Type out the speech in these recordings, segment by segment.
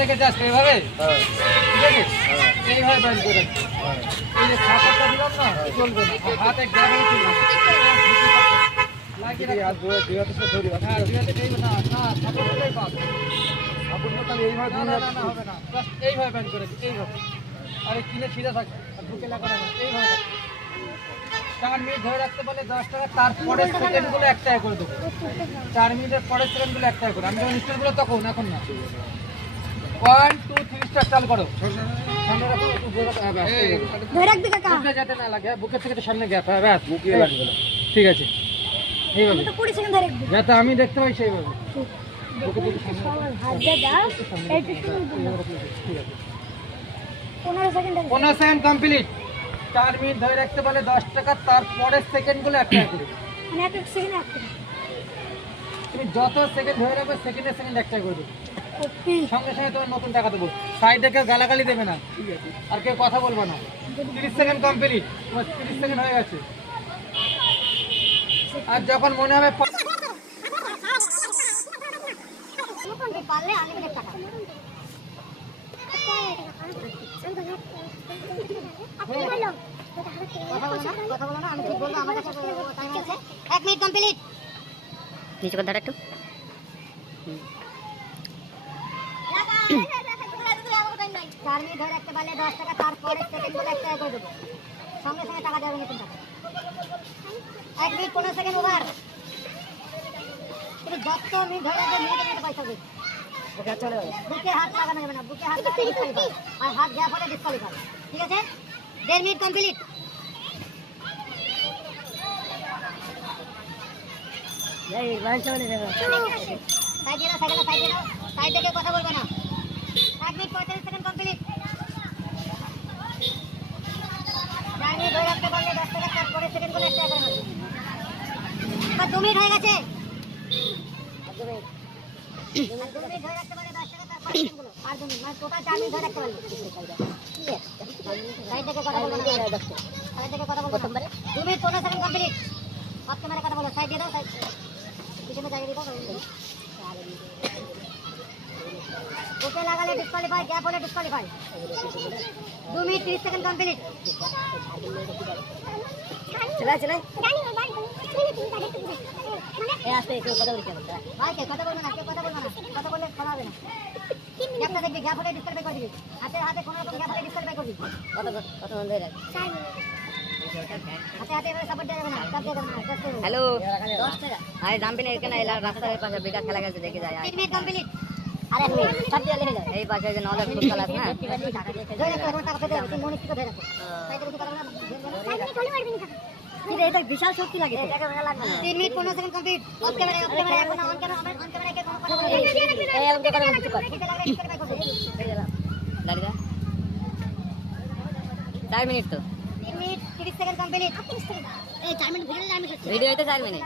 রেখে যাস এইভাবে, ঠিক আছে? এইভাবে ব্যান্ড করে এই যে খাবারটা দিলাম না, চলবে না, হাতে গ্যাপ হয়ে চলবে না। লাগিয়ে হাত ধরে দুই হাতে ধরি, হ্যাঁ দুই হাতে ধরবে না, না সাপোর্ট হলেই পাবে, সাপোর্ট করতে এইভাবে না না না হবে না, জাস্ট এইভাবে ব্যান্ড করে এইভাবে। আরে কিনে ছিঁড়ে থাকে আর ঢুকে লাগা না, এইভাবে 4 মিনিট ধরে রাখতে পারলে 10 টাকা, তারপরে সেকেন্ডগুলো 1 টাকা করে দেবো। 4 মিনিটের পরের সেকেন্ডগুলো 1 টাকা করে, আমি যখন স্টার্টগুলো তখন, এখন না। 1 2 3 স্টার্ট চালু করো। বুকে যাতে না লাগে, বুকের থেকে সামনে গ্যাপ, হ্যাঁ ব্যাস বুকে লাগবে না, ঠিক আছে? এইভাবে যাতে আমি দেখতে পাই সেইভাবে বুকে থেকে সামনে ঠিক আছে। 15 সেকেন্ড কমপ্লিট। 4 মিনিট ধরে রাখতে পারলে 10 টাকা, তারপরে সেকেন্ডগুলো 1 টাকা করে। তুমি যত সেকেন্ড ধরে রাখবে সেকেন্ডে সেকেন্ড 1 টাকা করে দেবে, সঙ্গে সঙ্গে তোমার নতুন টাকা দেবো। সাইডে কেউ গালাগালি দেবে না, আর কেউ কথা বলবো না। 30 সেকেন্ড কমপ্লিট, তোমার 30 সেকেন্ড হয়ে গেছে। আর যখন মনে হবে নিচে কথা একটু ধরে রাখতে পারলে 10 টাকা, তারপরে সেকেন্ডগুলো 1 টাকা করে দেবো, সঙ্গে সঙ্গে টাকা দেওয়া নতুন টাকা। 1 মিনিট 15 সেকেন্ড ওভার। তুমি যত মিনিট ধরে রাখবে মিনিটে মিনিটে পয়সা দেবে। বুকে হাত লাগানো যাবে না, বুকে হাত লাগালে ডিসকালিফাই, আর হাত গ্যাপ হলে ডিসকালিফাই, ঠিক আছে? 1.5 মিনিট কমপ্লিট। সাইড থেকে কথা বলবে না। 1 মিনিট 45 সেকেন্ড কমপ্লিট। 4 মিনিট ধরে রাখতে পারলে 10 টাকা, তারপরে সেকেন্ডগুলো 1 টাকা করে নেবে। এবার 2 মিনিট হয়ে গেছে। 2 মিনিট ধরে রাখতে পারলে 10 টাকা, তারপরে সেকেন্ডগুলো আর 2 মিনিট, মানে টোটাল 4 মিনিট ধরে রাখতে পারলে। সাইড থেকে কথা বলবে না, সাইড থেকে কথা বলবে না। 2 মিনিট 15 সেকেন্ড কমপ্লিট। হাত ক্যামেরা কথা বলো, সাইড দিয়ে দাও, সাইড পিছনে জায়গা দিয়ে দাও। বুকে লাগালে ডিসকোয়ালিফাই, গ্যাপ হলে ডিসকোয়ালিফাই। 2 minute 30 second complete. চলাই চলাই আস্তে একটু কথা বলতে হবে ভাই, কে কথা বলবে না, কে কথা বলবে না, কথা বললে খেলা হবে না। গ্যাপটা দেখবি, গ্যাপ হলে ডিসকোয়ালিফাই করে দিবি, হাতে হাতে কোনো রকম গ্যাপ হলে ডিসকোয়ালিফাই করবি। কত বন্ধ হয়ে যাবে, হাতে হাতে এবারে সাপোর্ট দেওয়া যাবে না, চাপ দেওয়া যাবে না। হ্যালো 10 টাকা আরে জানবি না, এখানে এলা রাস্তার পাশে বেকার খেলা গেছে, দেখে যায়। 3 মিনিট কমপ্লিট। আরে সব দিয়ে লেগে যায় এই পাশে যে নলেজ ফুটবল আছে না, ধরে রাখো, টাকা পেতে হবে, মনে স্থির ধরে রাখো। সাইডে কিছু কথা বলবে না, সাইডে চলে মারবি না টাকা, এটা বিশাল শক্তি লাগে, টাকা ভালো লাগবে না। 3 minute 15 second complete. Of camera, of camera, এখন অন ক্যামেরা, অন ক্যামেরা কে কোনো কথা বলবে এই আমাকে কথা বলতে কর, এটা লাগলে ডিসকোয়ালিফাই করবে। হয়ে গেল দাঁড়িয়ে 4 মিনিট তো। 3 মিনিট 30 সেকেন্ড কমপ্লিট। এই 4 মিনিট ভিডিও, 4 মিনিট ভিডিও, এটা 4 মিনিট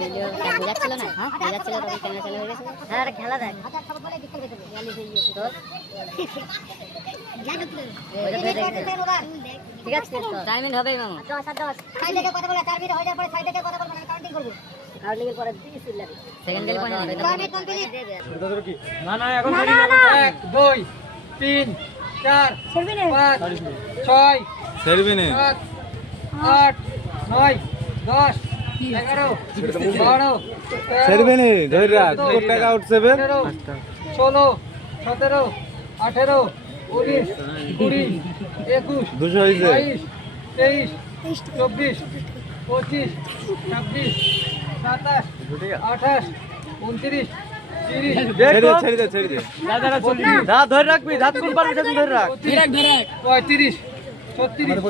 ভিডিও বুঝাচ্ছিল না, হ্যাঁ বুঝাচ্ছিল, তখন ক্যামেরা চালু হয়ে গেছে। হ্যাঁ আরে খেলা দেখ, আচ্ছা সব বলে ডিসকাল করতে 42 হয়ে গেছে তো যা ঢুকলো ঠিক আছে। 4 মিনিট হবে মামা, 10 10 সাইড থেকে কথা বলে 4 মিনিট হয়ে যাওয়ার পরে সাইড থেকে কথা বলবো না, কাউন্টিং করব। কাউন্টিং এর পরে 30 লাগে সেকেন্ড গেলে পয়েন্ট হবে। 4 মিনিট কমপ্লিট। না না এখন দেরি না, 1 2 3 4 5 6 7 8 9 10 11 12 সেরবেনে ধরে রাখ, কত টাকা উঠছে বে? 16 17 18 19 20 21 200 হইছে, 22 23 24 25 26 27 28 29 30 ছেড়ে দে ছেড়ে দে ছেড়ে দে, দা ধরে রাখবি, দাঁত কোন পারবি সেদিন ধরে রাখ। 35 36 37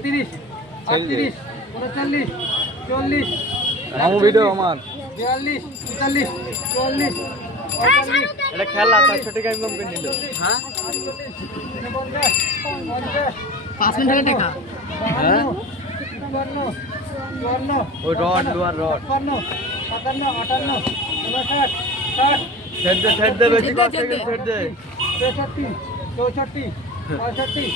38 39 40 মামু ভিডিও আমার 42 43 44 এটা খেলা, 400 টাকা ইনকাম করে নিল। হ্যাঁ 5 মিনিট টাকা, হ্যাঁ 52 ওই রড লোয়ার রড 56 57 58 59 60 ছেড় দে বেশি কষ্ট করে ছেড়ে দে। 63 64 65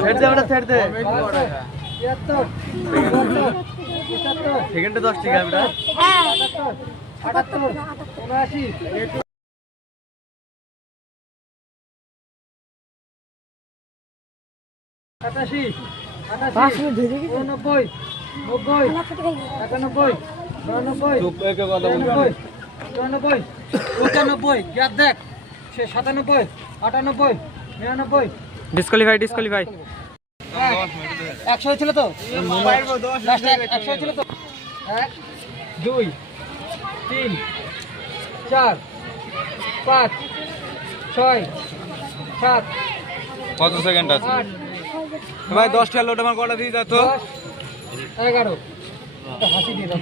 ছেড়ে দে, ওটা ছেড়ে দে। 73 74 75 সেকেন্ডে 10 টাকা এটা। 77 78 79 88 88 89 90 91 92 93 95 গ্যাপ দেখ সে 97 98 99 ডিসকোয়ালিফাই ডিসকোয়ালিফাই 100 হয়েছিল তো লাস্টে 100 হয়েছিল তো 1 2 3 4 5 6 7 কত সেকেন্ড আছে 8 ভাই 10টা লোড আমার কটা দিয়ে দাও তো 10 11 হাসি দিয়ে দাও